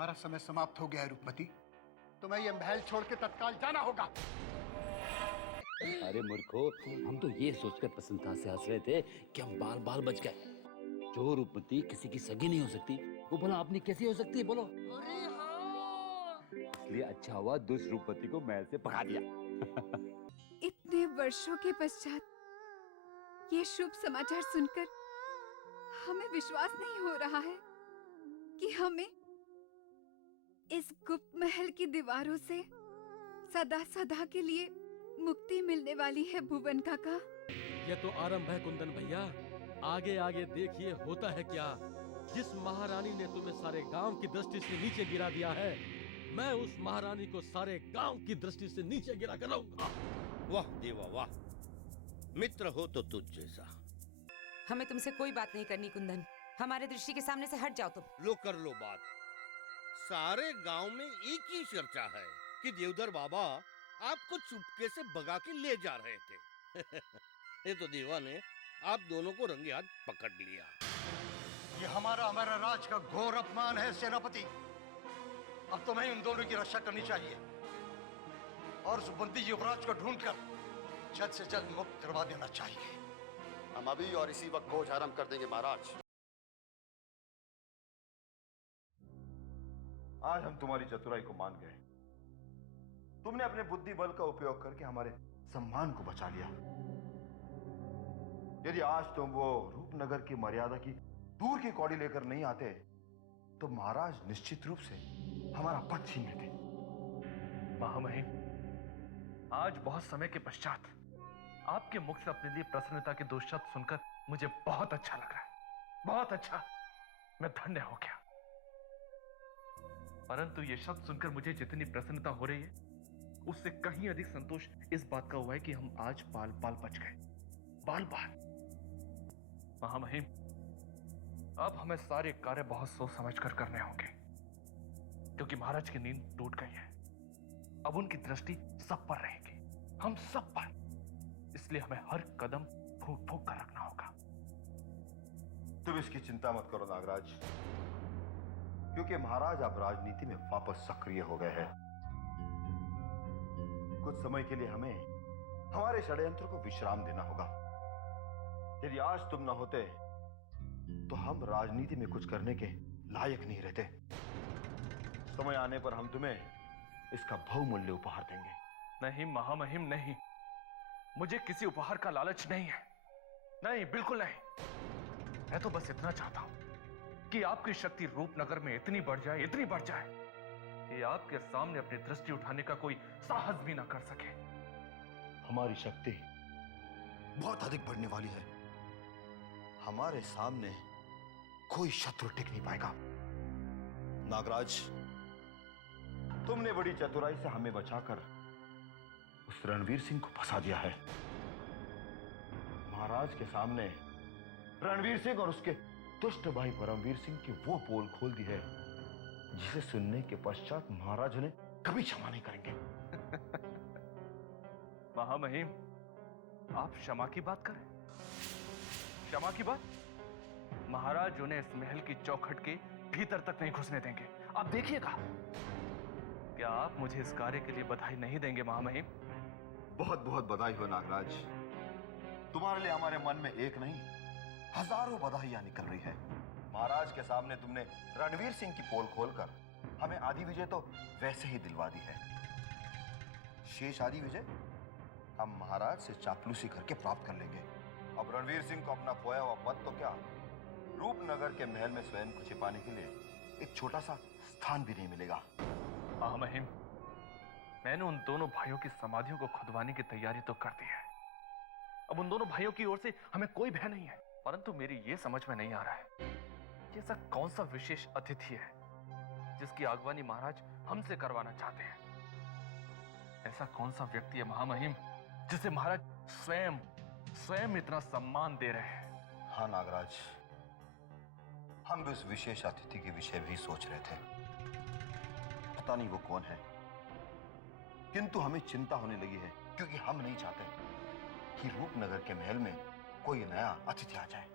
तुम्हारा समय समाप्त हो गया है रूपमती। तुम्हें यह महल छोड़ के तत्काल जाना होगा। अरे मूर्खो, हम तो ये सोचकर प्रसन्नता से हंस रहे थे कि हम बाल बाल बच गए। जो रूपमती किसी की सगी नहीं हो सकती, वो भला अपनी कैसी हो सकती है बोलो? अरे हाँ। इसलिए अच्छा हुआ दुष्ट रूपमती को महल से भगा दिया। इतने वर्षों के पश्चात ये शुभ समाचार सुनकर हमें विश्वास नहीं हो रहा है कि हमें इस गुप्त महल की दीवारों से सदा सदा के लिए मुक्ति मिलने वाली है भुवन काका। ये तो आरंभ है कुंदन भैया, आगे आगे देखिए होता है क्या। जिस महारानी ने तुम्हें सारे गांव की दृष्टि से नीचे गिरा दिया है, मैं उस महारानी को सारे गांव की दृष्टि से नीचे गिरा कर रहूंगा। वाह देवा वाह, मित्र हो तो तुझ जैसा। हमें तुमसे कोई बात नहीं करनी कुंदन, हमारे दृष्टि के सामने से हट जाओ तुम। लो कर लो बात। सारे गांव में एक ही चर्चा है कि देवधर बाबा आपको चुपके से भगा के ले जा रहे थे। ये तो देवा ने आप दोनों को रंगे हाथ पकड़ लिया। ये हमारा राज का घोर अपमान है सेनापति। अब तुम्हें उन दोनों की रक्षा करनी चाहिए और सुबंती युवराज को ढूंढकर जल्द से जल्द मुक्त करवा देना चाहिए। हम अभी और इसी वक्त खोज आरंभ कर देंगे महाराज। आज हम तुम्हारी चतुराई को मान गए। तुमने अपने बुद्धि बल का उपयोग करके हमारे सम्मान को बचा लिया। यदि आज तुम वो रूपनगर की मर्यादा की दूर की कौड़ी लेकर नहीं आते तो महाराज निश्चित रूप से हमारा पद छीन लेते। महामहिम, आज बहुत समय के पश्चात आपके मुख से अपने लिए प्रसन्नता के दो शब्द सुनकर मुझे बहुत अच्छा लग रहा है। बहुत अच्छा, मैं धन्य हो गया। परंतु ये शब्द सुनकर मुझे जितनी प्रसन्नता हो रही है, उससे कहीं अधिक संतोष इस बात का हुआ है कि हम आज बाल बाल बच गए। बाल बाल। महामहिम, अब हमें सारे कार्य बहुत सोच समझ कर करने होंगे, क्योंकि महाराज की नींद टूट गई है। अब उनकी दृष्टि सब पर रहेगी, हम सब पर। इसलिए हमें हर कदम फूंक फूंक कर रखना होगा। तुम इसकी चिंता मत करो नागराज, क्योंकि महाराज अब राजनीति में वापस सक्रिय हो गए हैं। कुछ समय के लिए हमें हमारे षड्यंत्र को विश्राम देना होगा। यदि आज तुम न होते तो हम राजनीति में कुछ करने के लायक नहीं रहते। समय आने पर हम तुम्हें इसका बहुमूल्य उपहार देंगे। नहीं महामहिम, नहीं, मुझे किसी उपहार का लालच नहीं है। नहीं, बिल्कुल नहीं। मैं तो बस इतना चाहता हूं कि आपकी शक्ति रूपनगर में इतनी बढ़ जाए, इतनी बढ़ जाए कि आपके सामने अपनी दृष्टि उठाने का कोई साहस भी ना कर सके। हमारी शक्ति बहुत अधिक बढ़ने वाली है। हमारे सामने कोई शत्रु टिक नहीं पाएगा। नागराज, तुमने बड़ी चतुराई से हमें बचाकर उस रणवीर सिंह को फंसा दिया है। महाराज के सामने रणवीर सिंह और उसके दुष्ट भाई परमवीर सिंह की वो पोल खोल दी है जिसे सुनने के पश्चात महाराज उन्हें कभी क्षमा नहीं करेंगे। महामहिम, आप क्षमा की बात करें। क्षमा की बात? महाराज उन्हें इस महल की चौखट के भीतर तक नहीं घुसने देंगे। आप देखिएगा। क्या आप मुझे इस कार्य के लिए बधाई नहीं देंगे महामहिम? बहुत बहुत बधाई हो नागराज। तुम्हारे लिए हमारे मन में एक नहीं, हजारों बधाइयां निकल रही है। महाराज के सामने तुमने रणवीर सिंह की पोल खोलकर हमें आदि विजय तो वैसे ही दिलवा दी है। शेष आदि विजय हम महाराज से चापलूसी करके प्राप्त कर लेंगे। अब रणवीर सिंह को अपना खोया हुआ पद तो क्या, रूपनगर के महल में स्वयं को छिपाने के लिए एक छोटा सा स्थान भी नहीं मिलेगा। महामहिम, मैंने उन दोनों भाइयों की समाधियों को खुदवाने की तैयारी तो कर दी है। अब उन दोनों भाइयों की ओर से हमें कोई भय नहीं है। परंतु मेरी यह समझ में नहीं आ रहा है कि ऐसा कौन सा विशेष अतिथि है जिसकी आगवानी महाराज हमसे करवाना चाहते हैं। ऐसा कौन सा व्यक्ति है महामहिम जिसे महाराज स्वयं इतना सम्मान दे रहे हैं। हाँ नागराज, हम भी उस विशेष अतिथि के विषय भी सोच रहे थे। पता नहीं वो कौन है, किंतु हमें चिंता होने लगी है क्योंकि हम नहीं चाहते कि रूपनगर के महल में कोई नया अतिथि आ जाए।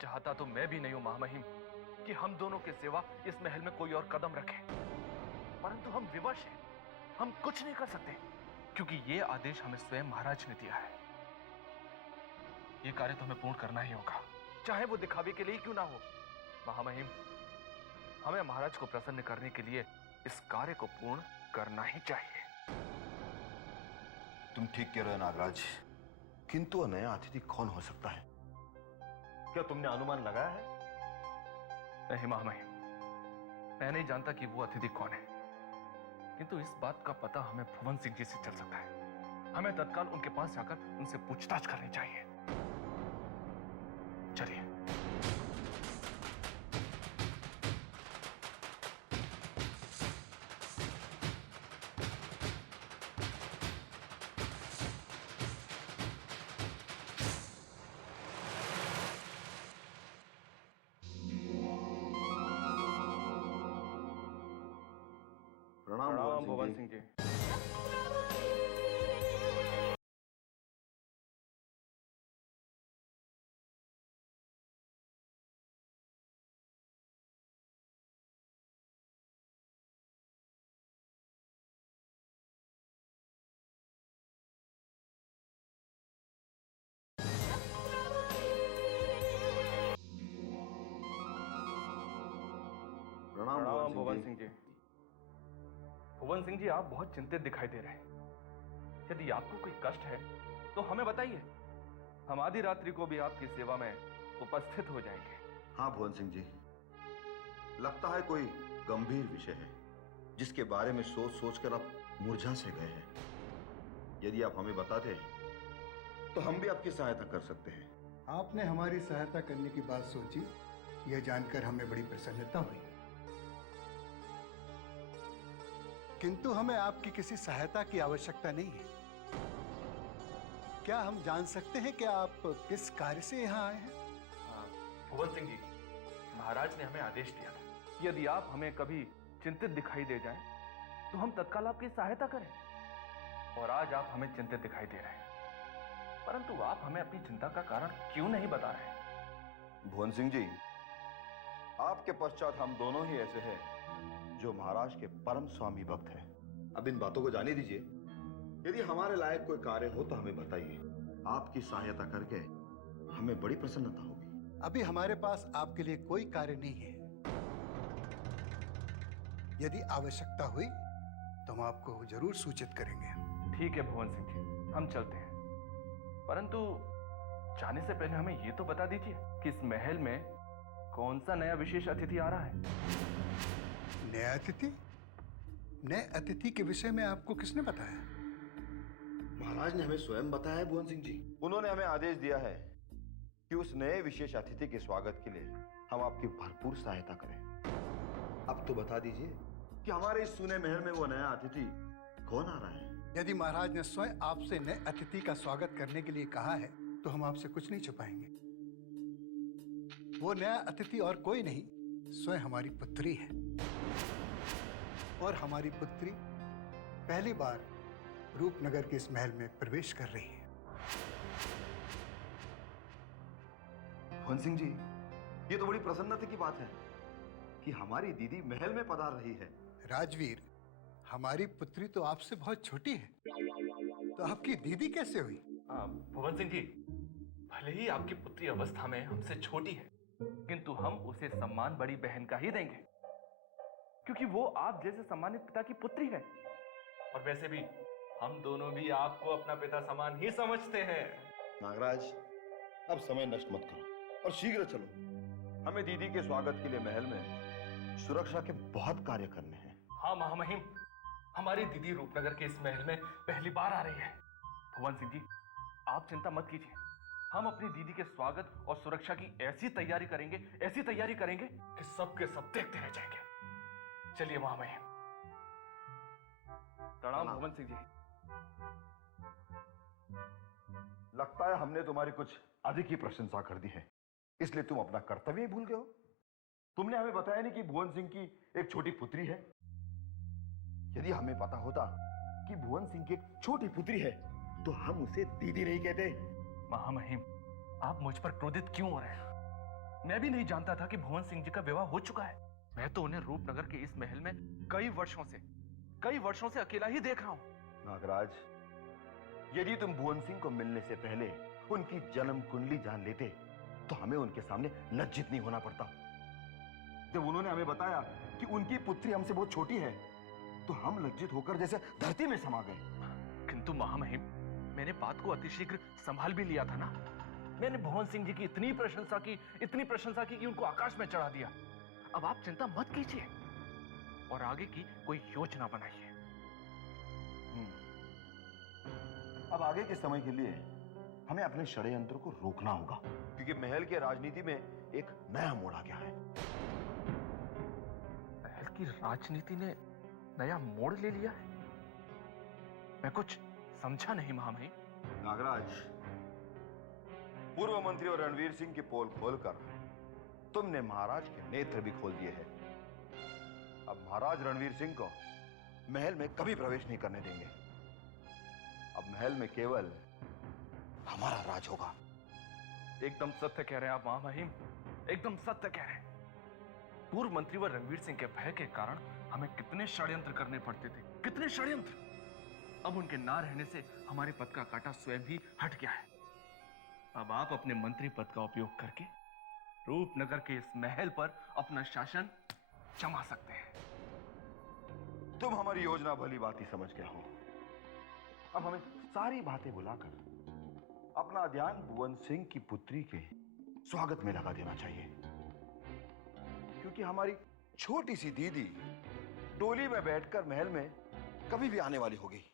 चाहता तो मैं भी नहीं हूं महामहिम कि हम दोनों के सिवा इस महल में कोई और कदम रखे। परंतु हम विवश हैं, हम कुछ नहीं कर सकते, क्योंकि ये आदेश हमें स्वयं महाराज ने दिया है। ये कार्य तो हमें पूर्ण करना ही होगा, चाहे वो दिखावे के लिए क्यों ना हो। महामहिम, हमें महाराज को प्रसन्न करने के लिए इस कार्य को पूर्ण करना ही चाहिए। तुम ठीक कह रहे हो नागराज, किंतु नया अतिथि कौन हो सकता है? क्या तुमने अनुमान लगाया है? नहीं महामहिम, मैं नहीं जानता कि वो अतिथि कौन है, किंतु इस बात का पता हमें भुवन सिंह जी से चल सकता है। हमें तत्काल उनके पास जाकर उनसे पूछताछ करनी चाहिए। चलिए। प्रणाम भुवन सिंह जी। प्रणाम भुवन सिंह जी। भुवन सिंह जी, आप बहुत चिंतित दिखाई दे रहे हैं। यदि आपको कोई कष्ट है तो हमें बताइए, हम आधी रात्रि को भी आपकी सेवा में उपस्थित हो जाएंगे। हाँ भुवन सिंह जी, लगता है कोई गंभीर विषय है जिसके बारे में सोच सोचकर आप मुरझा से गए हैं। यदि आप हमें बताते तो हम भी आपकी सहायता कर सकते हैं। आपने हमारी सहायता करने की बात सोची, यह जानकर हमें बड़ी प्रसन्नता हुई, किंतु हमें आपकी किसी सहायता की आवश्यकता नहीं है। क्या हम जान सकते हैं कि आप किस कार्य से यहाँ आए हैं? भुवन सिंह जी, महाराज ने हमें आदेश दिया था कि यदि आप हमें कभी चिंतित दिखाई दे जाएं, तो हम तत्काल आपकी सहायता करें। और आज आप हमें चिंतित दिखाई दे रहे हैं, परंतु आप हमें अपनी चिंता का कारण क्यों नहीं बता रहे हैं? भुवन सिंह जी, आपके पश्चात हम दोनों ही ऐसे हैं जो महाराज के परम स्वामी भक्त हैं। अब इन बातों को जाने दीजिए। यदि हमारे लायक कोई कार्य हो तो हमें बताइए। आपकी सहायता करके हमें बड़ी प्रसन्नता होगी। अभी हमारे पास आपके लिए कोई कार्य नहीं है। यदि आवश्यकता हुई तो हम आपको जरूर सूचित करेंगे। ठीक है भुवन सिंह जी, हम चलते हैं, परंतु जाने से पहले हमें ये तो बता दीजिए कि इस महल में कौन सा नया विशेष अतिथि आ रहा है? नया अतिथि? नए अतिथि के विषय में आपको किसने बताया? महाराज ने हमें स्वयं बताया है भुवन सिंह जी। उन्होंने हमें आदेश दिया है कि उस नए विशेष अतिथि के स्वागत के लिए हम आपकी भरपूर सहायता करें। अब तो बता दीजिए कि हमारे इस सुने महल में वो नया अतिथि कौन आ रहा है? यदि महाराज ने स्वयं आपसे नए अतिथि का स्वागत करने के लिए कहा है तो हम आपसे कुछ नहीं छुपाएंगे। वो नया अतिथि और कोई नहीं, स्वयं हमारी पुत्री है। और हमारी पुत्री पहली बार रूपनगर के इस महल में प्रवेश कर रही है। भुवन सिंह जी, ये तो बड़ी प्रसन्नता की बात है कि हमारी दीदी महल में पधार रही है। राजवीर, हमारी पुत्री तो आपसे बहुत छोटी है, तो आपकी दीदी कैसे हुई? भुवन सिंह जी, भले ही आपकी पुत्री अवस्था में हमसे छोटी है, किंतु हम उसे सम्मान बड़ी बहन का ही देंगे, क्योंकि वो आप जैसे सम्मानित पिता की पुत्री है। और वैसे भी हम दोनों भी आपको अपना पिता समान ही समझते हैं। नागराज, अब समय नष्ट मत करो और शीघ्र चलो। हमें दीदी के स्वागत के लिए महल में सुरक्षा के बहुत कार्य करने हैं। हाँ महामहिम, हमारी दीदी रूपनगर के इस महल में पहली बार आ रही है। भुवन सिंह जी, आप चिंता मत कीजिए, हम अपनी दीदी के स्वागत और सुरक्षा की ऐसी तैयारी करेंगे कि सब के सब देखते रह जाएंगे। चलिए महामहिम। प्रणाम भुवन सिंह जी। लगता है हमने तुम्हारी कुछ अधिक ही प्रशंसा कर दी है, इसलिए तुम अपना कर्तव्य ही भूल गए हो। तुमने हमें बताया नहीं कि भुवन सिंह की एक छोटी पुत्री है। यदि हमें पता होता कि भुवन सिंह की एक छोटी पुत्री है तो हम उसे दीदी नहीं कहते। महामहिम, आप मुझ पर क्रोधित क्यों हो रहे हैं? मैं भी नहीं जानता था कि भुवन सिंह जी का विवाह हो चुका है। मैं तो उन्हें रूपनगर के इस महल में कई वर्षों से अकेला ही देख रहा हूं। नागराज, यदि तुम भुवन सिंह को मिलने से पहले उनकी जन्म कुंडली जान लेते तो हमें उनके सामने लज्जित नहीं होना पड़ता। जब उन्होंने हमें बताया कि उनकी पुत्री हमसे बहुत छोटी है तो हम लज्जित होकर जैसे धरती में समा गए। किंतु महामहिम, मैंने बात को अतिशीघ्र संभाल भी लिया था ना। मैंने भुवन सिंह जी की इतनी प्रशंसा की कि उनको आकाश में चढ़ा दिया। अब आप चिंता मत कीजिए और आगे की कोई योजना बनाइए। अब आगे के समय के लिए हमें अपने षड्यंत्र को रोकना होगा, क्योंकि महल की राजनीति में एक नया मोड़ आ गया है। महल की राजनीति ने नया मोड़ ले लिया है? मैं कुछ समझा नहीं महामहिम। नागराज, पूर्व मंत्री और रणवीर सिंह की पोल खोलकर तुमने महाराज के नेत्र भी खोल दिए हैं। अब महाराज रणवीर सिंह को महल में कभी प्रवेश नहीं करने देंगे। अब महल में केवल हमारा राज होगा। एकदम सत्य कह रहे हैं आप महामहिम, एकदम सत्य कह रहे हैं। पूर्व मंत्री व रणवीर सिंह के भय के कारण हमें कितने षड्यंत्र करने पड़ते थे, कितने षड्यंत्र। अब उनके ना रहने से हमारे पद का कांटा स्वयं ही हट गया है। अब आप अपने मंत्री पद का उपयोग करके रूपनगर के इस महल पर अपना शासन जमा सकते हैं। तुम हमारी योजना भली बात ही समझ गए हो। अब हमें सारी बातें भुलाकर अपना ध्यान भुवन सिंह की पुत्री के स्वागत में लगा देना चाहिए, क्योंकि हमारी छोटी सी दीदी डोली में बैठकर महल में कभी भी आने वाली होगी।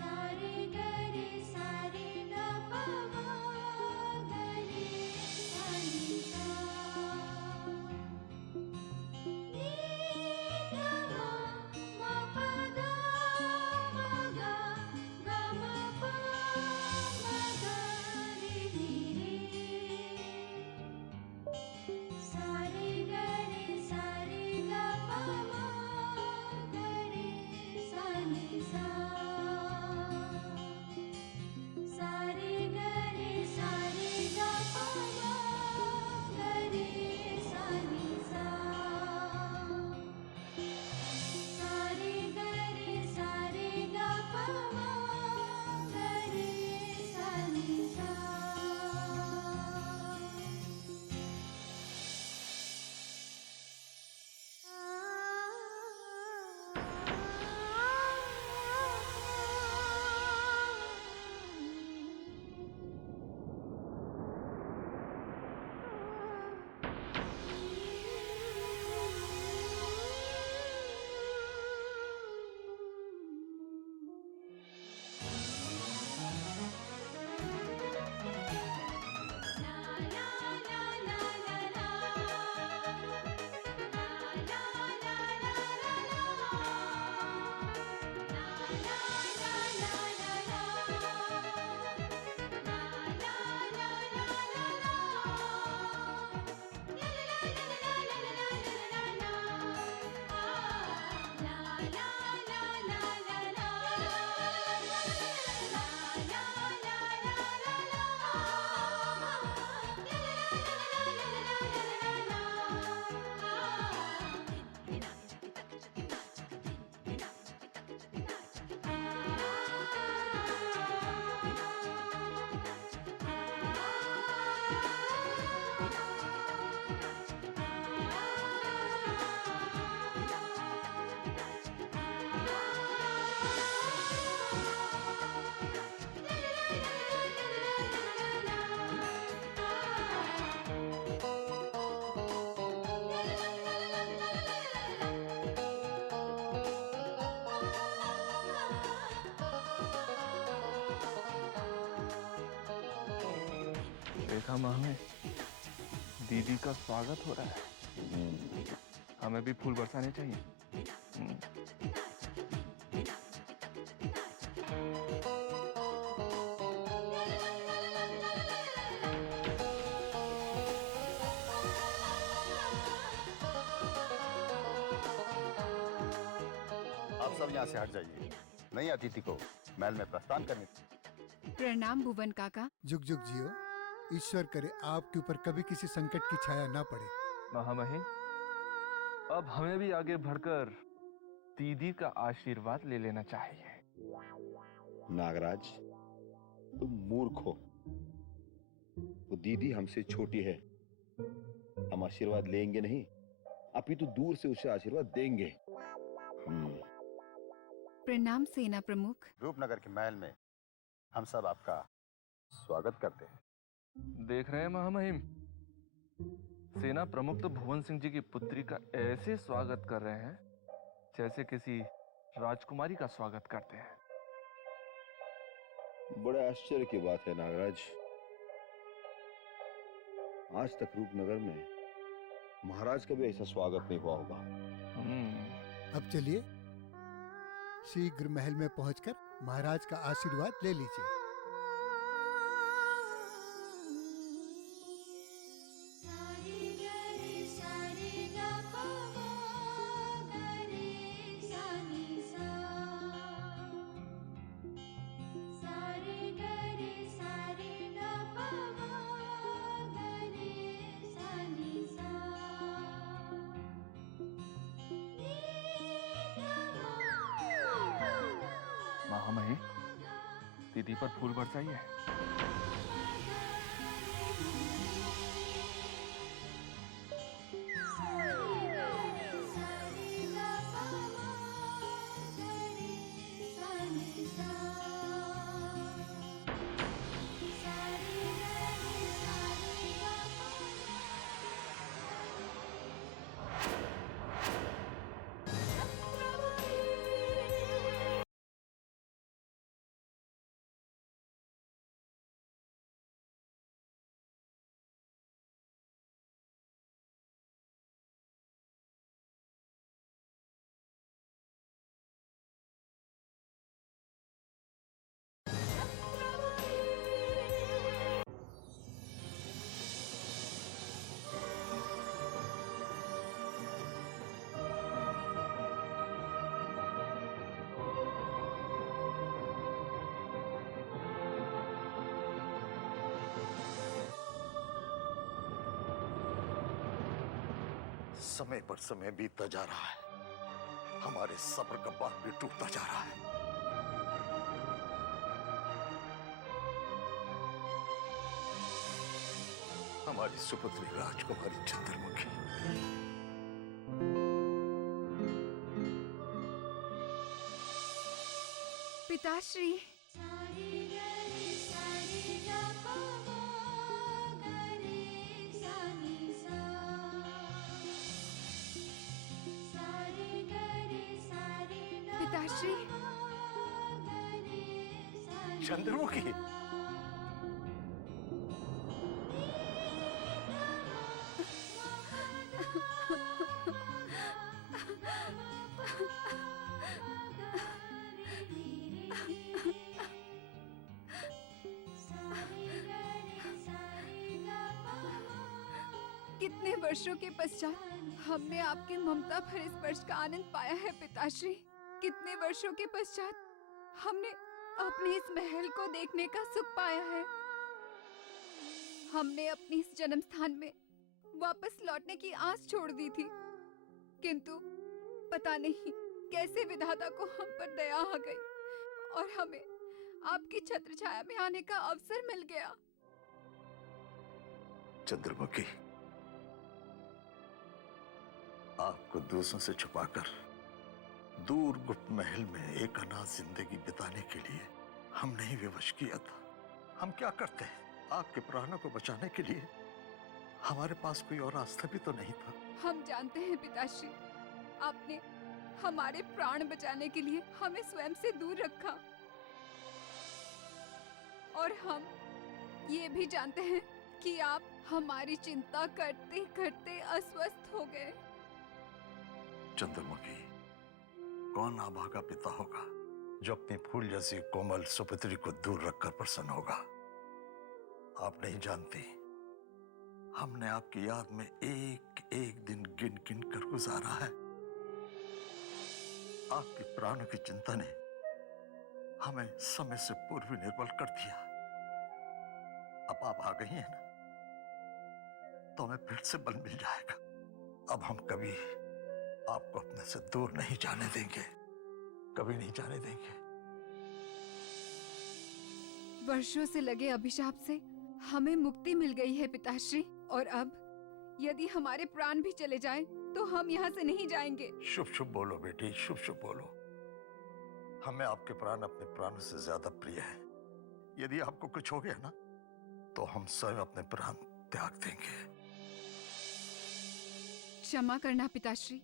सारे गरे देखा मामे, दीदी का स्वागत हो रहा है। हमें भी फूल बरसाने चाहिए। आप सब यहाँ से हट जाइए। नई अतिथि को महल में प्रस्थान करने। प्रणाम भुवन काका। जुग जुग जियो। ईश्वर करे आपके ऊपर कभी किसी संकट की छाया ना पड़े। महामहिम, अब हमें भी आगे बढ़कर दीदी का आशीर्वाद ले लेना चाहिए। नागराज, तुम मूर्ख हो। वो दीदी हमसे छोटी है, हम आशीर्वाद लेंगे नहीं, अपितु दूर से उसे आशीर्वाद देंगे। प्रणाम सेना प्रमुख। रूपनगर के महल में हम सब आपका स्वागत करते हैं। देख रहे हैं महामहिम, सेना प्रमुख तो भुवन सिंह जी की पुत्री का ऐसे स्वागत कर रहे हैं जैसे किसी राजकुमारी का स्वागत करते हैं। बड़ा आश्चर्य की बात है नागराज, आज तक रूपनगर में महाराज का भी ऐसा स्वागत नहीं हुआ होगा। अब चलिए शीघ्र महल में पहुंचकर महाराज का आशीर्वाद ले लीजिए। महामहिम, दीदी पर फूल बरसाइए। समय पर समय बीतता जा रहा है, हमारे सब्र का बांध भी टूटता जा रहा है। हमारी सुपुत्री राजकुमारी चंद्रमुखी पिताश्री। पिताश्री। चंद्रमुखी, कितने वर्षों के पश्चात हमने आपके ममता भरे स्पर्श का आनंद पाया है पिताश्री। कितने वर्षों के पश्चात हमने अपने इस महल को देखने का सुख पाया है। हमने अपने इस जन्म स्थान में वापस लौटने की आस छोड़ दी थी, किंतु पता नहीं कैसे विधाता को हम पर दया आ गई और हमें आपकी छत्र छाया में आने का अवसर मिल गया। चंद्रमुखी, आपको दूसरों से छुपाकर दूर गुप्त महल में एक अनाथ जिंदगी बिताने के लिए हमने ही विवश किया था। हम क्या करते हैं, आपके प्राणों को बचाने के लिए हमारे पास कोई और रास्ता भी तो नहीं था। हम जानते हैं पिताश्री, आपने हमारे प्राण बचाने के लिए हमें स्वयं से दूर रखा, और हम ये भी जानते हैं कि आप हमारी चिंता करते करते अस्वस्थ हो गए। चंद्रमुखी, कौन अभागा पिता होगा जो अपनी फूल जैसी कोमल सुपुत्री को दूर रखकर प्रसन्न होगा? आप नहीं जानती, हमने आपकी याद में एक एक दिन गिन गिन कर गुजारा है। आपके प्राणों की चिंता ने हमें समय से पूर्व निर्बल कर दिया। अब आप आ गई हैं ना, तो हमें फिर से बल मिल जाएगा। अब हम कभी आपको अपने से दूर नहीं जाने देंगे, कभी नहीं जाने देंगे। वर्षों से लगे अभिशाप से हमें मुक्ति मिल गई है पिताश्री, और अब यदि हमारे प्राण भी चले जाएं, तो हम यहाँ से नहीं जाएंगे। शुभ शुभ बोलो बेटी, शुभ शुभ बोलो। हमें आपके प्राण अपने प्राणों से ज्यादा प्रिय है। यदि आपको कुछ हो गया ना, तो हम स्वयं अपने प्राण त्याग देंगे। क्षमा करना पिताश्री,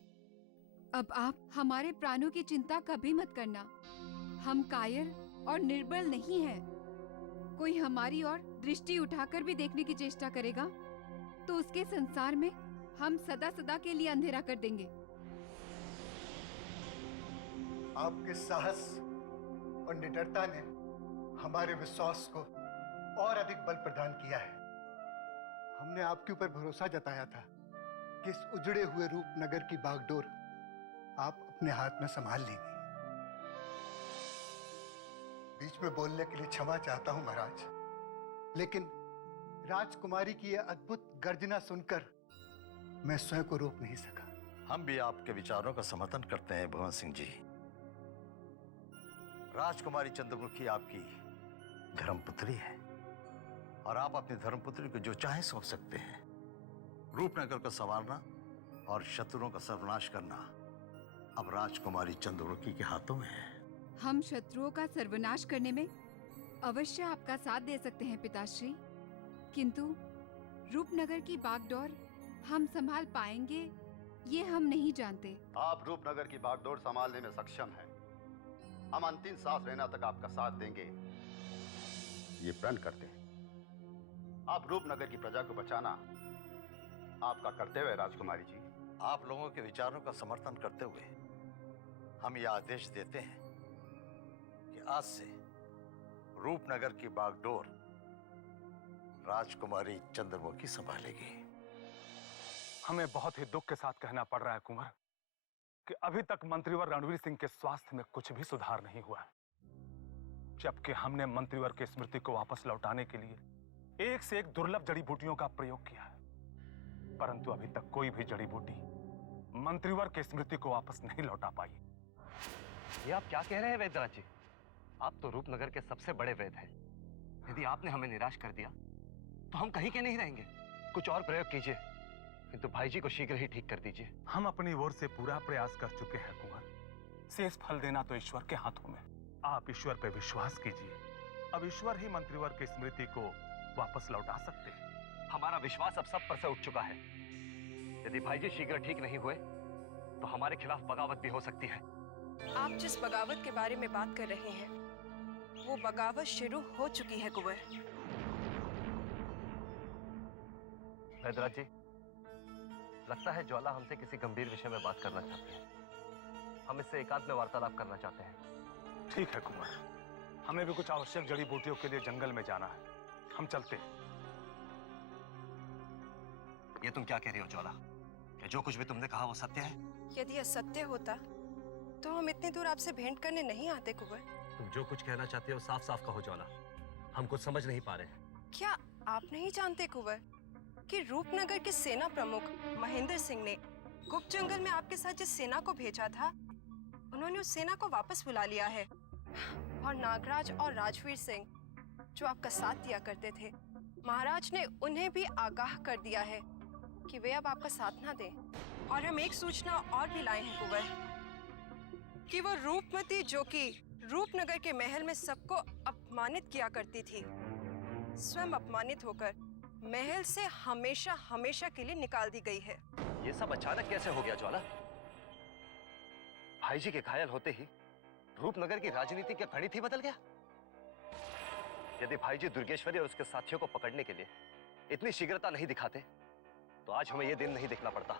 अब आप हमारे प्राणों की चिंता कभी मत करना। हम कायर और निर्बल नहीं हैं। कोई हमारी ओर दृष्टि उठाकर भी देखने की चेष्टा करेगा, तो उसके संसार में हम सदा सदा के लिए अंधेरा कर देंगे। आपके साहस और निडरता ने हमारे विश्वास को और अधिक बल प्रदान किया है। हमने आपके ऊपर भरोसा जताया था कि इस उजड़े हुए रूपनगर की बागडोर आप अपने हाथ में संभाल लेंगे। बीच में बोलने के लिए क्षमा चाहता हूं महाराज, लेकिन राजकुमारी की यह अद्भुत गर्जना सुनकर मैं स्वयं को रोक नहीं सका। हम भी आपके विचारों का समर्थन करते हैं भुवन सिंह जी। राजकुमारी चंद्रमुखी आपकी धर्मपुत्री है, और आप अपनी धर्मपुत्री को जो चाहे सौंप सकते हैं। रूपनगर को संवारना और शत्रुओं का सर्वनाश करना अब राजकुमारी चंद्रमुखी के हाथों में है। हम शत्रुओं का सर्वनाश करने में अवश्य आपका साथ दे सकते हैं पिताश्री, किंतु रूपनगर की बागडोर हम संभाल पाएंगे ये हम नहीं जानते। आप रूपनगर की बागडोर संभालने में सक्षम हैं। हम अंतिम सांस लेना तक आपका साथ देंगे, ये प्रण करते हैं। आप रूपनगर की प्रजा को बचाना आपका कर्तव्य है राजकुमारी जी। आप लोगों के विचारों का समर्थन करते हुए हम यह आदेश देते हैं कि आज से रूपनगर की बागडोर राजकुमारी चंद्रमुखी संभालेगी। हमें बहुत ही दुख के साथ कहना पड़ रहा है कुंवर कि अभी तक मंत्रीवर रणवीर सिंह के स्वास्थ्य में कुछ भी सुधार नहीं हुआ है, जबकि हमने मंत्रीवर की स्मृति को वापस लौटाने के लिए एक से एक दुर्लभ जड़ी बूटियों का प्रयोग किया है, परंतु अभी तक कोई भी जड़ी बूटी मंत्रीवर की स्मृति को वापस नहीं लौटा पाई। ये आप क्या कह रहे हैं वैद्यराज जी? आप तो रूपनगर के सबसे बड़े वैद्य हैं। यदि आपने हमें निराश कर दिया तो हम कहीं के नहीं रहेंगे। कुछ और प्रयोग कीजिए, किंतु भाई जी को शीघ्र ही ठीक कर दीजिए। हम अपनी ओर से पूरा प्रयास कर चुके हैं कुंवर, शेष फल देना तो ईश्वर के हाथों में। आप ईश्वर पे विश्वास कीजिए, अब ईश्वर ही मंत्रीवर की स्मृति को वापस लौटा सकते हैं। हमारा विश्वास अब सब पर से उठ चुका है। यदि भाई जी शीघ्र ठीक नहीं हुए तो हमारे खिलाफ बगावत भी हो सकती है। आप जिस बगावत के बारे में बात कर रहे हैं, वो बगावत शुरू हो चुकी है कुंवर। वैद्यराज जी, लगता है ज्वाला हमसे किसी गंभीर विषय में बात करना चाहती है। हम इससे एकांत में वार्तालाप करना चाहते हैं। ठीक है कुंवर, हमें भी कुछ आवश्यक जड़ी बूटियों के लिए जंगल में जाना है, हम चलते हैं। ये तुम क्या कह रही हो ज्वाला? क्या जो कुछ भी तुमने कहा वो सत्य है? यदि यह सत्य होता तो हम इतनी दूर आपसे भेंट करने नहीं आते कुंवर। तुम जो कुछ कहना चाहते हो साफ साफ कहो ज्वाला, हम कुछ समझ नहीं पा रहे हैं। क्या आप नहीं जानते कुंवर कि रूपनगर के सेना प्रमुख महेंद्र सिंह ने गुप्त जंगल में आपके साथ जिस सेना को भेजा था, उन्होंने उस सेना को वापस बुला लिया है। और नागराज और राजवीर सिंह जो आपका साथ दिया करते थे, महाराज ने उन्हें भी आगाह कर दिया है कि वे अब आपका साथ ना दें। और हम एक सूचना और भी लाए हैं कुंवर कि वो रूपमती जो कि रूपनगर के महल में सबको अपमानित किया करती थी, स्वयं अपमानित होकर महल से हमेशा हमेशा के लिए निकाल दी गई है। ये सब अचानक कैसे हो गया ज्वाला? भाई जी के घायल होते ही रूपनगर की राजनीति क्या गणित ही बदल गया? यदि भाई जी दुर्गेश्वरी और उसके साथियों को पकड़ने के लिए इतनी शीघ्रता नहीं दिखाते तो आज हमें यह दिन नहीं देखना पड़ता।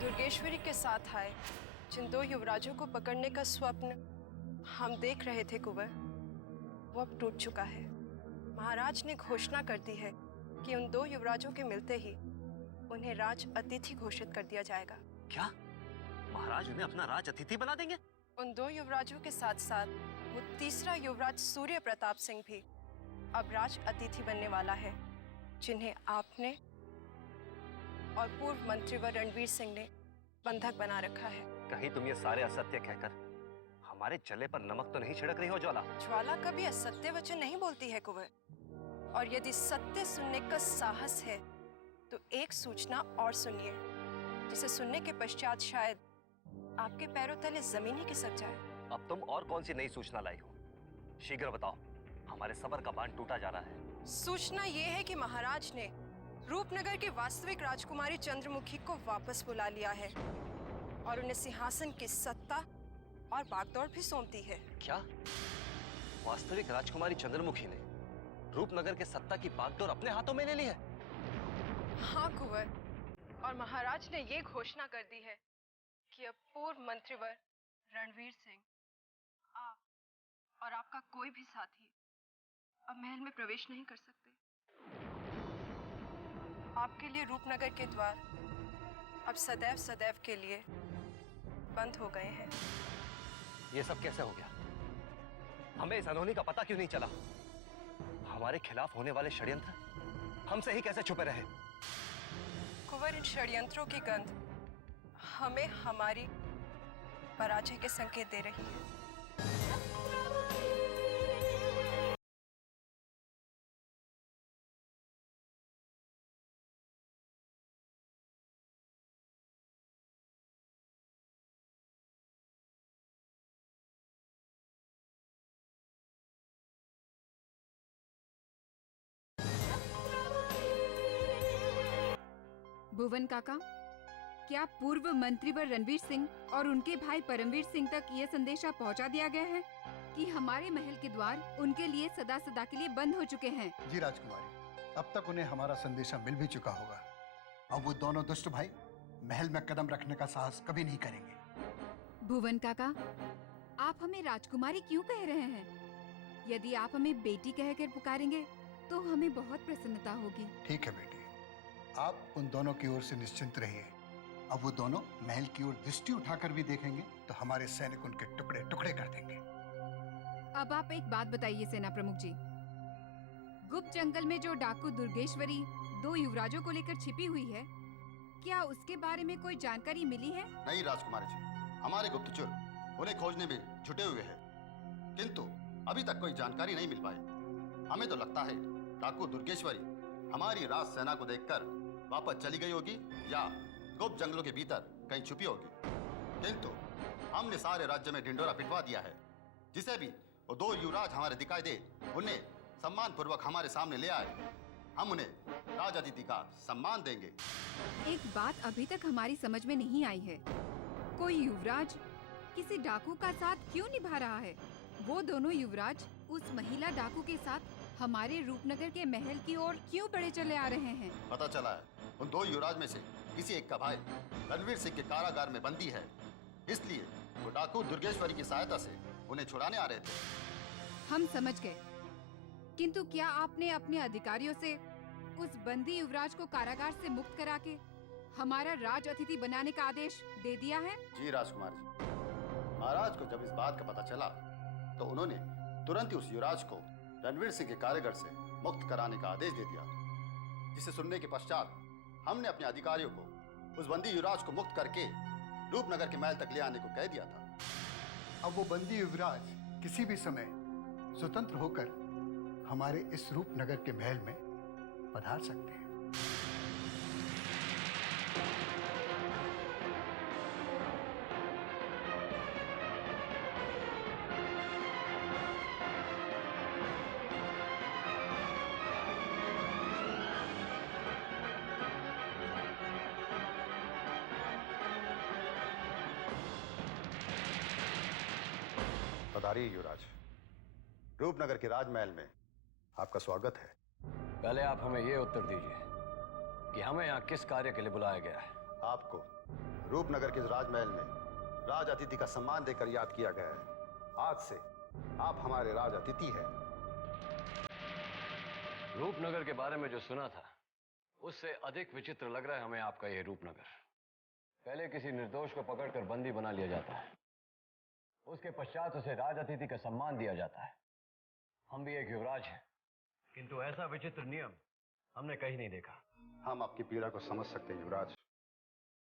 दुर्गेश्वरी के साथ आए जिन दो युवराजों को पकड़ने का स्वप्न हम देख रहे थे कुंवर, वो अब टूट चुका है। महाराज ने घोषणा कर दी है कि उन दो युवराजों के मिलते ही उन्हें राज अतिथि घोषित कर दिया जाएगा। क्या महाराज उन्हें अपना राज अतिथि बना देंगे? उन दो युवराजों के साथ साथ वो तीसरा युवराज सूर्य प्रताप सिंह भी अब राज अतिथि बनने वाला है, जिन्हें आपने और पूर्व मंत्रीवर रणवीर सिंह ने बंधक बना रखा है। कहीं तुम ये सारे असत्य कहकर हमारे जले पर नमक तो नहीं छिड़क रही हो ज्वाला? ज्वाला कभी असत्य वचन नहीं बोलती है कुंवर, और यदि सत्य सुनने का साहस है तो एक सूचना और सुनिए, जिसे सुनने के पश्चात शायद आपके पैरों तले जमीन ही खिसक जाए। अब तुम और कौन सी नई सूचना लाई हो? शीघ्र बताओ, हमारे सबर का बांध टूटा जा रहा है। सूचना ये है कि महाराज ने रूपनगर की वास्तविक राजकुमारी चंद्रमुखी को वापस बुला लिया है और उन्हें सिंहासन की सत्ता और बागडोर भी सौंप दी है। क्या वास्तविक राजकुमारी चंद्रमुखी ने रूपनगर के सत्ता की बागडोर अपने हाथों में ले ली है? हाँ कुंवर, और महाराज ने ये घोषणा कर दी है कि अब पूर्व मंत्रीवर रणवीर सिंह, आप और आपका कोई भी साथी अब महल में प्रवेश नहीं कर सकते। आपके लिए रूपनगर के द्वार अब सदैव सदैव के लिए बंद हो गए हैं। ये सब कैसे हो गया? हमें इस अनहोनी का पता क्यों नहीं चला? हमारे खिलाफ होने वाले षड्यंत्र हमसे ही कैसे छुपे रहे? कुंवर, इन षड्यंत्रों की गंध हमें हमारी पराजय के संकेत दे रही है। भुवन काका, क्या पूर्व मंत्रीवर रणवीर सिंह और उनके भाई परमवीर सिंह तक ये संदेशा पहुंचा दिया गया है कि हमारे महल के द्वार उनके लिए सदा सदा के लिए बंद हो चुके हैं? जी राजकुमारी, अब तक उन्हें हमारा संदेशा मिल भी चुका होगा। अब वो दोनों दुष्ट भाई महल में कदम रखने का साहस कभी नहीं करेंगे। भुवन काका, आप हमें राजकुमारी क्यों कह रहे हैं? यदि आप हमें बेटी कहकर पुकारेंगे तो हमें बहुत प्रसन्नता होगी। ठीक है बेटी, आप उन दोनों की ओर से निश्चिंत रहिए। अब वो दोनों महल की ओर दृष्टि उठाकर भी देखेंगे तो हमारे सैनिक उनके टुकड़े टुकड़े कर देंगे। अब आप एक बात बताइए सेना प्रमुख जी, गुप्त जंगल में जो डाकू दुर्गेश्वरी दो युवराजों को लेकर छिपी हुई है, क्या उसके बारे में कोई जानकारी मिली है? नहीं राजकुमारी जी, हमारे गुप्तचर उन्हें खोजने में जुटे हुए हैं, किंतु अभी तक कोई जानकारी नहीं मिल पाई। हमें तो लगता है डाकू दुर्गेश्वरी हमारी राज सेना को देखकर वापस चली गई होगी या गुप्त जंगलों के भीतर कहीं छुपी होगी, किंतु हमने सारे राज्य में ढिंडोरा पिटवा दिया है। जिसे भी वो दो युवराज हमारे दिखाई दे, उन्हें सम्मान पूर्वक हमारे सामने ले आए, हम उन्हें राज अतिथि का सम्मान देंगे। एक बात अभी तक हमारी समझ में नहीं आई है, कोई युवराज किसी डाकू का साथ क्यों निभा रहा है? वो दोनों युवराज उस महिला डाकू के साथ हमारे रूपनगर के महल की ओर क्यों बढ़े चले आ रहे हैं? पता चला है उन दो युवराज में से किसी एक का भाई रणवीर सिंह के कारागार में बंदी है, इसलिए वो डाकू दुर्गेश्वरी की सहायता से उन्हें छुड़ाने आ रहे थे। हम समझ गए, किंतु क्या आपने अपने अधिकारियों से उस बंदी युवराज को कारागार से मुक्त करा के हमारा राज अतिथि बनाने का आदेश दे दिया है? जी राजकुमार जी, महाराज को जब इस बात का पता चला तो उन्होंने तुरंत ही उस युवराज को रणवीर सिंह के कारागार से मुक्त कराने का आदेश दे दिया, जिसे सुनने के पश्चात हमने अपने अधिकारियों को उस बंदी युवराज को मुक्त करके रूपनगर के महल तक ले आने को कह दिया था। अब वो बंदी युवराज किसी भी समय स्वतंत्र होकर हमारे इस रूपनगर के महल में पधार सकते हैं। पधारिए युवराज, रूपनगर के राजमहल में आपका स्वागत है। पहले आप हमें ये उत्तर दीजिए कि हमें यहाँ किस कार्य के लिए बुलाया गया है। आपको रूपनगर के इस राजमहल में राज अतिथि का सम्मान देकर याद किया गया है। आज से आप हमारे राज अतिथि हैं। रूपनगर के बारे में जो सुना था उससे अधिक विचित्र लग रहा है हमें आपका ये रूपनगर। पहले किसी निर्दोष को पकड़कर बंदी बना लिया जाता है, उसके पश्चात उसे राज अतिथि का सम्मान दिया जाता है। हम भी एक युवराज हैं, किंतु ऐसा विचित्र नियम हमने कहीं नहीं देखा। हम आपकी पीड़ा को समझ सकते हैं युवराज,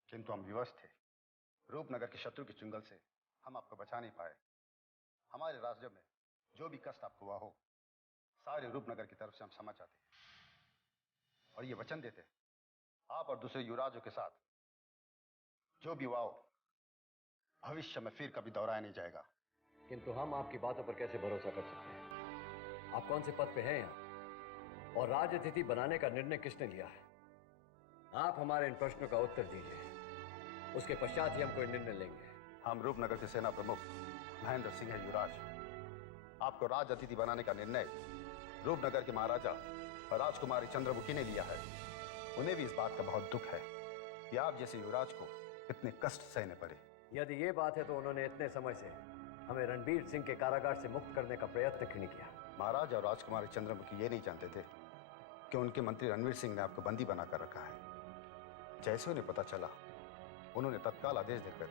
किंतु हम विवश थे। रूपनगर के शत्रु के चुंगल से हम आपको बचा नहीं पाए। हमारे राज्य में जो भी कष्ट आपको हुआ हो, सारे रूपनगर की तरफ से हम क्षमा चाहते हैं और ये वचन देते हैं आप और दूसरे युवराजों के साथ जो भी हुआ हो भविष्य में फिर कभी दोहराया नहीं जाएगा। किंतु हम आपकी बातों पर कैसे भरोसा कर सकते हैं? आप कौन से पद पे हैं यहाँ, और राज अतिथि बनाने का निर्णय किसने लिया है? आप हमारे इन प्रश्नों का उत्तर दीजिए, उसके पश्चात ही हम कोई निर्णय लेंगे। हम रूपनगर के सेना प्रमुख महेंद्र सिंह है युवराज। आपको राज अतिथि बनाने का निर्णय रूपनगर के महाराजा और राजकुमारी चंद्रमुखी ने लिया है। उन्हें भी इस बात का बहुत दुख है कि आप जैसे युवराज को इतने कष्ट सहने पड़े। यदि ये बात है तो उन्होंने इतने समय से हमें रणबीर सिंह के कारागार से मुक्त करने का प्रयत्न क्यों नहीं किया? महाराज और राजकुमारी चंद्रमुखी ये नहीं जानते थे कि उनके मंत्री रणवीर सिंह ने आपको बंदी बनाकर रखा है। जैसे उन्हें पता चला, उन्होंने तत्काल आदेश देकर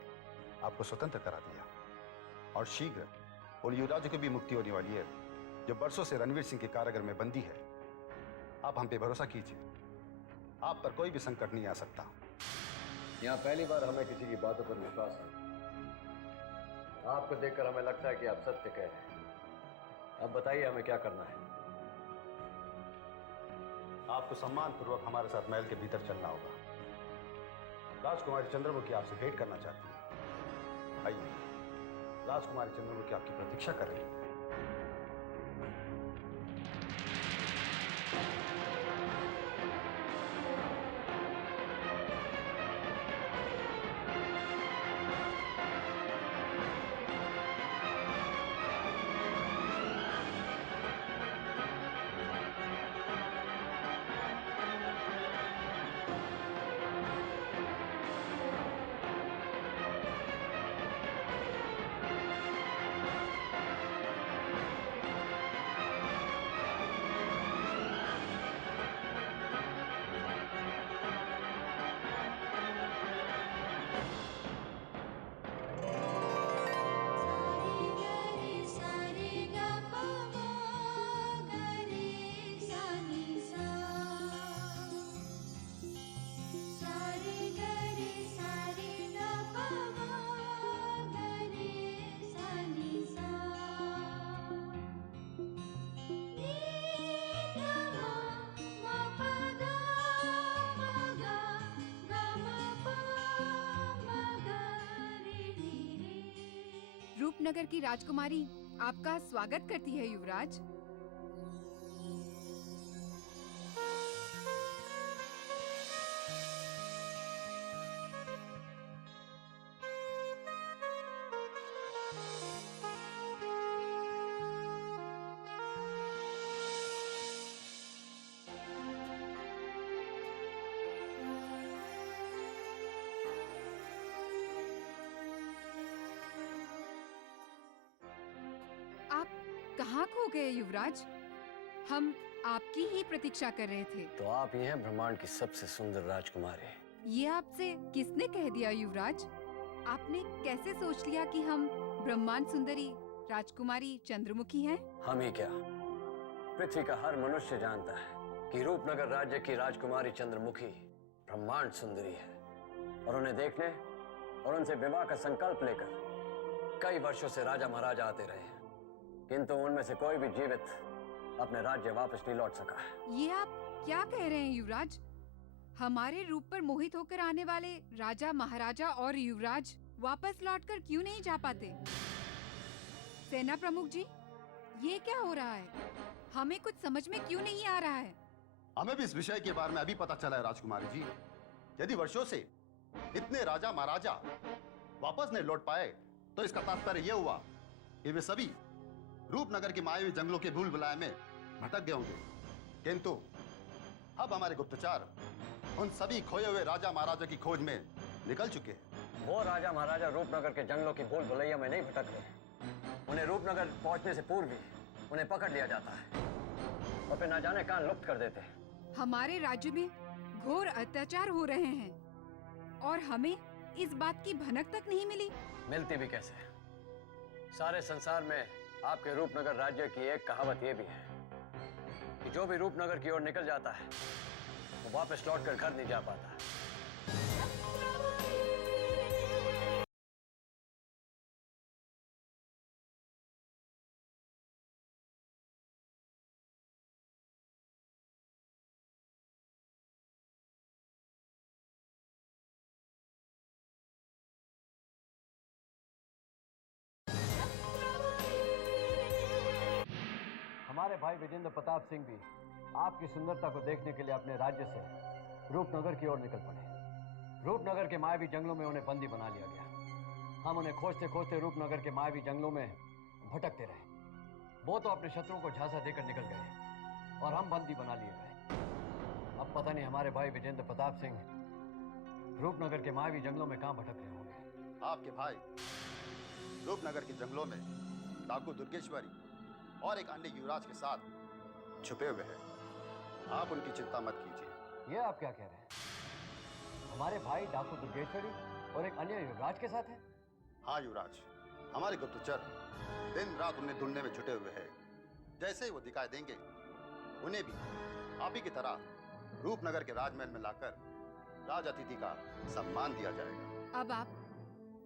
आपको स्वतंत्र करा दिया और शीघ्र उन युवराजों की भी मुक्ति होने वाली है जो वर्षों से रणवीर सिंह के कारागार में बंदी है। आप हम पे भरोसा कीजिए, आप पर कोई भी संकट नहीं आ सकता। यहाँ पहली बार हमें किसी की बातों पर विश्वास है। आपको देखकर हमें लगता है कि आप सत्य कह रहे हैं। अब बताइए हमें क्या करना है? आपको सम्मानपूर्वक हमारे साथ महल के भीतर चलना होगा। राजकुमारी चंद्रमुखी आपसे भेंट करना चाहती है। आइए, राजकुमारी चंद्रमुखी आपकी प्रतीक्षा कर रही है। रूपनगर की राजकुमारी आपका स्वागत करती है युवराज। कहाँ खो गए युवराज? हम आपकी ही प्रतीक्षा कर रहे थे। तो आप ही हैं ब्रह्मांड की सबसे सुंदर राजकुमारी। ये आपसे किसने कह दिया युवराज? आपने कैसे सोच लिया कि हम ब्रह्मांड सुंदरी राजकुमारी चंद्रमुखी हैं? हम ही क्या, पृथ्वी का हर मनुष्य जानता है कि रूपनगर राज्य की राजकुमारी चंद्रमुखी ब्रह्मांड सुंदरी है और उन्हें देखने और उनसे विवाह का संकल्प लेकर कई वर्षों से राजा महाराजा आते रहे, किंतु उनमें से कोई भी जीवित अपने राज्य वापस नहीं लौट सका है। ये आप क्या कह रहे हैं युवराज? हमारे रूप पर मोहित होकर आने वाले राजा महाराजा और युवराज वापस लौटकर क्यों नहीं जा पाते? सेना प्रमुख जी, ये क्या हो रहा है? हमें कुछ समझ में क्यों नहीं आ रहा है? हमें भी इस विषय के बारे में अभी पता चला है राजकुमारी जी। यदि वर्षों से इतने राजा महाराजा वापस नहीं लौट पाए तो इसका तात्पर्य यह हुआ कि वे सभी रूपनगर के मायावी जंगलों के भूल भुलाए में भटक गए होंगे। किंतु अब हमारे गुप्तचर उन सभी खोए हुए राजा महाराजा की खोज में निकल चुके हैं। वो राजा महाराजा रूपनगर के जंगलों की भूल भुलैया में नहीं भटक रहे। उन्हें रूपनगर पहुंचने से पूर्व ही उन्हें पकड़ लिया जाता है और फिर ना जाने कहां लुप्त कर देते हैं। हमारे राज्य में घोर अत्याचार हो रहे हैं और हमें इस बात की भनक तक नहीं मिली। मिलती भी कैसे? सारे संसार में आपके रूपनगर राज्य की एक कहावत ये भी है कि जो भी रूपनगर की ओर निकल जाता है वो वापस लौटकर घर नहीं जा पाता। हमारे भाई विजेंद्र प्रताप सिंह भी आपकी सुंदरता को देखने के लिए अपने राज्य से रूपनगर की ओर निकल पड़े। रूपनगर के मायावी जंगलों में उन्हें बंदी बना लिया गया। हम उन्हें खोजते खोजते रूपनगर के मायावी जंगलों में भटकते रहे। वो तो अपने शत्रुओं को झांसा देकर निकल गए और हम बंदी बना लिए गए। अब पता नहीं हमारे भाई विजेंद्र प्रताप सिंह रूपनगर के मायावी जंगलों में कहां भटक रहे होंगे। आपके भाई रूपनगर के जंगलों में डाकू दुर्गेश्वरी और एक अन्य युवराज के साथ छुपे हुए हैं। आप उनकी चिंता मत कीजिए। ये आप क्या कह रहे हैं? हमारे भाई डाकू दुर्गेश्वरी और एक अन्य युवराज के साथ है? हाँ युवराज, हमारे गुप्तचर दिन रात उन्हें ढूंढने में जुटे हुए हैं। जैसे ही वो दिखाई देंगे उन्हें भी आप ही की तरह रूपनगर के राजमहल में लाकर राज अतिथि का सम्मान दिया जाएगा। अब आप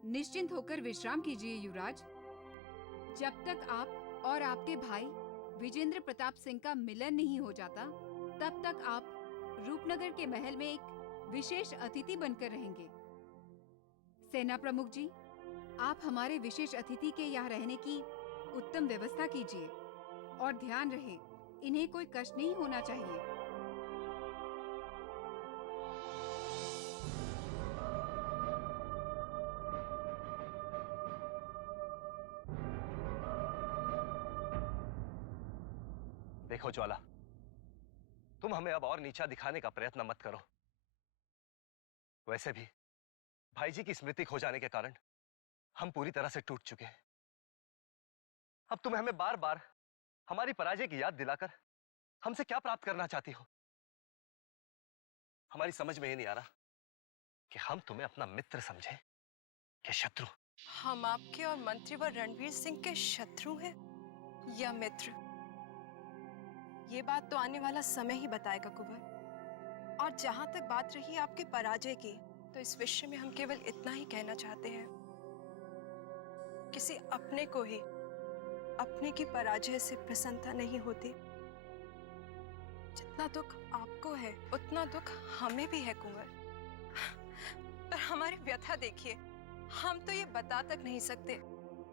निश्चिंत होकर विश्राम कीजिए युवराज। जब तक आप और आपके भाई विजेंद्र प्रताप सिंह का मिलन नहीं हो जाता तब तक आप रूपनगर के महल में एक विशेष अतिथि बनकर रहेंगे। सेना प्रमुख जी, आप हमारे विशेष अतिथि के यहाँ रहने की उत्तम व्यवस्था कीजिए और ध्यान रहे इन्हें कोई कष्ट नहीं होना चाहिए। देखो ज्वाला, तुम हमें अब और नीचा दिखाने का प्रयत्न मत करो। वैसे भी भाई जी की स्मृति खो जाने के कारण हम पूरी तरह से टूट चुके हैं। अब तुम्हें हमें बार बार हमारी पराजय की याद दिलाकर हमसे क्या प्राप्त करना चाहती हो? हमारी समझ में ये नहीं आ रहा कि हम तुम्हें अपना मित्र समझे कि शत्रु। हम आपके और मंत्रीवर रणवीर सिंह के शत्रु हैं या मित्र? ये बात तो आने वाला समय ही बताएगा कुंवर। और जहां तक बात रही आपके पराजय की, तो इस विषय में हम केवल इतना ही कहना चाहते हैं, किसी अपने को ही अपने की पराजय से प्रसन्नता नहीं होती। जितना दुख आपको है उतना दुख हमें भी है कुंवर। पर हमारी व्यथा देखिए, हम तो ये बता तक नहीं सकते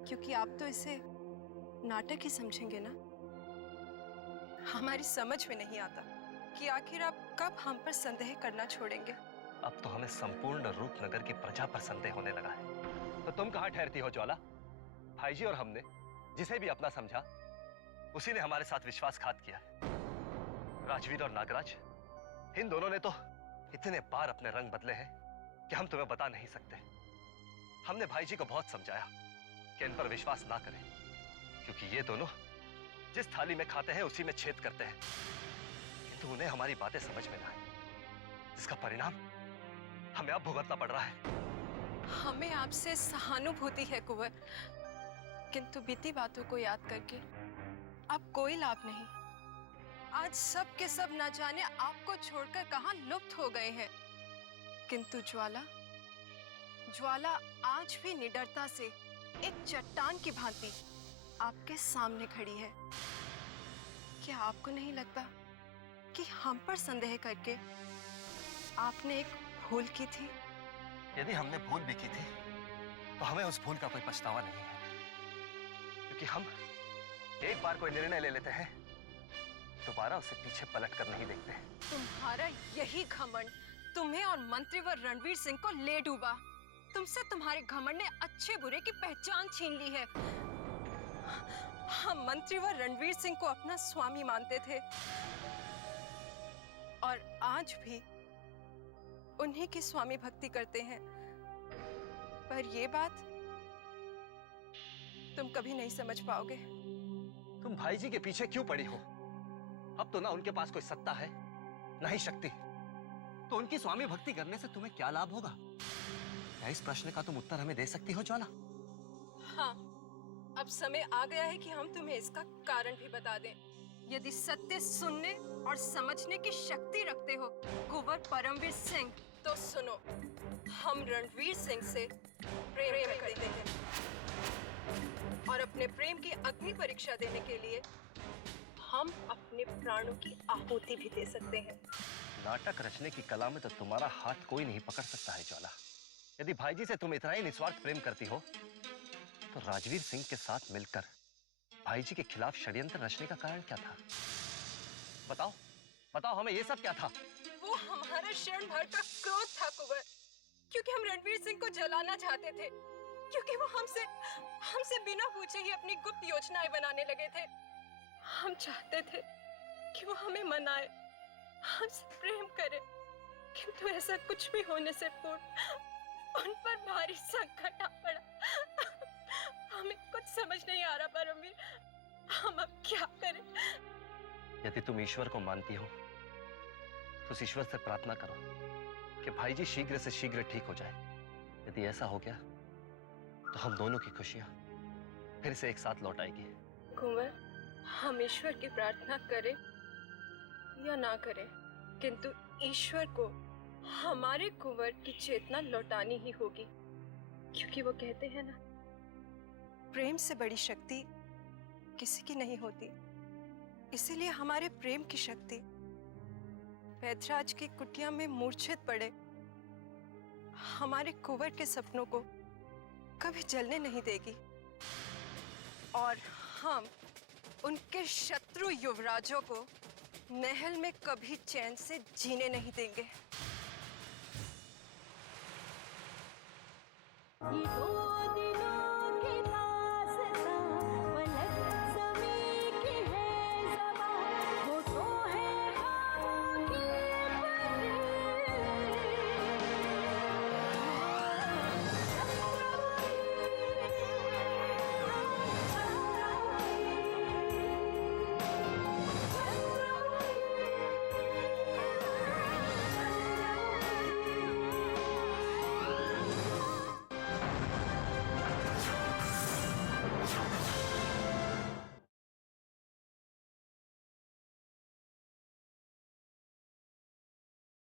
क्योंकि आप तो इसे नाटक ही समझेंगे ना। हमारी समझ में नहीं आता कि आखिर आप कब हम पर संदेह करना छोड़ेंगे। अब तो हमें संपूर्ण रूपनगर की प्रजा पर संदेह होने लगा है। तो तुम कहाँ ठहरती हो ज्वाला? भाई जी और हमने जिसे भी अपना समझा उसी ने हमारे साथ विश्वासघात किया है। राजवीर और नागराज, इन दोनों ने तो इतने बार अपने रंग बदले हैं कि हम तुम्हें बता नहीं सकते। हमने भाई जी को बहुत समझाया कि इन पर विश्वास ना करें, क्योंकि ये दोनों जिस थाली में खाते हैं उसी में छेद करते हैं। किंतु उन्हें हमारी बातें समझ में ना आई, जिसका परिणाम हमें अब भुगतना पड़ रहा है। हमें आपसे सहानुभूति है कुंवर, किंतु बीती बातों को याद करके अब कोई लाभ नहीं। आज सब के सब न जाने आपको छोड़कर कहां लुप्त हो गए हैं। किंतु ज्वाला आज भी निडरता से एक चट्टान की भांति आपके सामने खड़ी है। क्या आपको नहीं लगता कि हम पर संदेह करके आपने एक भूल की थी? यदि हमने भूल भी की थी तो हमें उस भूल का कोई पछतावा नहीं है, क्योंकि हम एक बार कोई निर्णय ले लेते हैं दोबारा उसे पीछे पलट कर नहीं देखते हैं। तुम्हारा यही घमंड तुम्हें और मंत्रीवर रणवीर सिंह को ले डूबा। तुमसे तुम्हारे घमंड ने अच्छे बुरे की पहचान छीन ली है। हम मंत्रीवर रणवीर सिंह को अपना स्वामी मानते थे और आज भी उन्हीं की स्वामी भक्ति करते हैं। पर ये बात तुम कभी नहीं समझ पाओगे। तुम भाई जी के पीछे क्यों पड़ी हो? अब तो ना उनके पास कोई सत्ता है ना ही शक्ति, तो उनकी स्वामी भक्ति करने से तुम्हें क्या लाभ होगा? क्या इस प्रश्न का तुम उत्तर हमें दे सकती हो ज्वाला? हाँ, अब समय आ गया है कि हम तुम्हें इसका कारण भी बता दें। यदि सत्य सुनने और समझने की शक्ति रखते हो कुंवर परमवीर सिंह, तो सुनो, हम रणवीर सिंह से प्रेम करते हैं और अपने प्रेम की अग्नि परीक्षा देने के लिए हम अपने प्राणों की आहुति भी दे सकते हैं। नाटक रचने की कला में तो तुम्हारा हाथ कोई नहीं पकड़ सकता है ज्वाला। यदि भाई जी से तुम इतना ही निस्वार्थ प्रेम करती हो, तो राजवीर सिंह के साथ मिलकर भाई जी के खिलाफ षड्यंत्र रचने का कारण क्या था? बताओ, बताओ हमें ये सब क्या था? वो हमारा क्षण भर का क्रोध था कुंवर, क्योंकि हम रणवीर सिंह को जलाना चाहते थे, क्योंकि वो हमसे बिना पूछे ही अपनी गुप्त योजनाएं बनाने लगे थे। हम चाहते थे कि वो हमें मनाए, हमसे प्रेम करे, किंतु ऐसा कुछ भी होने से पूर्व उन पर भारी संकट आ पड़ा। हमें कुछ समझ नहीं आ रहा परमवीर, हम अब क्या करें? यदि तुम ईश्वर को मानती हो तो उस ईश्वर से प्रार्थना करो कि भाई जी शीघ्र से शीघ्र ठीक हो जाए। यदि ऐसा हो गया तो हम दोनों की खुशियां फिर से एक साथ लौट आएगी। कुंवर, हम ईश्वर की प्रार्थना करें या ना करें, किंतु ईश्वर को हमारे कुंवर की चेतना लौटानी ही होगी, क्योंकि वो कहते हैं ना, प्रेम से बड़ी शक्ति किसी की नहीं होती। इसीलिए हमारे प्रेम की शक्ति वैद्यराज की कुटिया में मूर्छित पड़े हमारे कुंवर के सपनों को कभी जलने नहीं देगी, और हम उनके शत्रु युवराजों को महल में कभी चैन से जीने नहीं देंगे।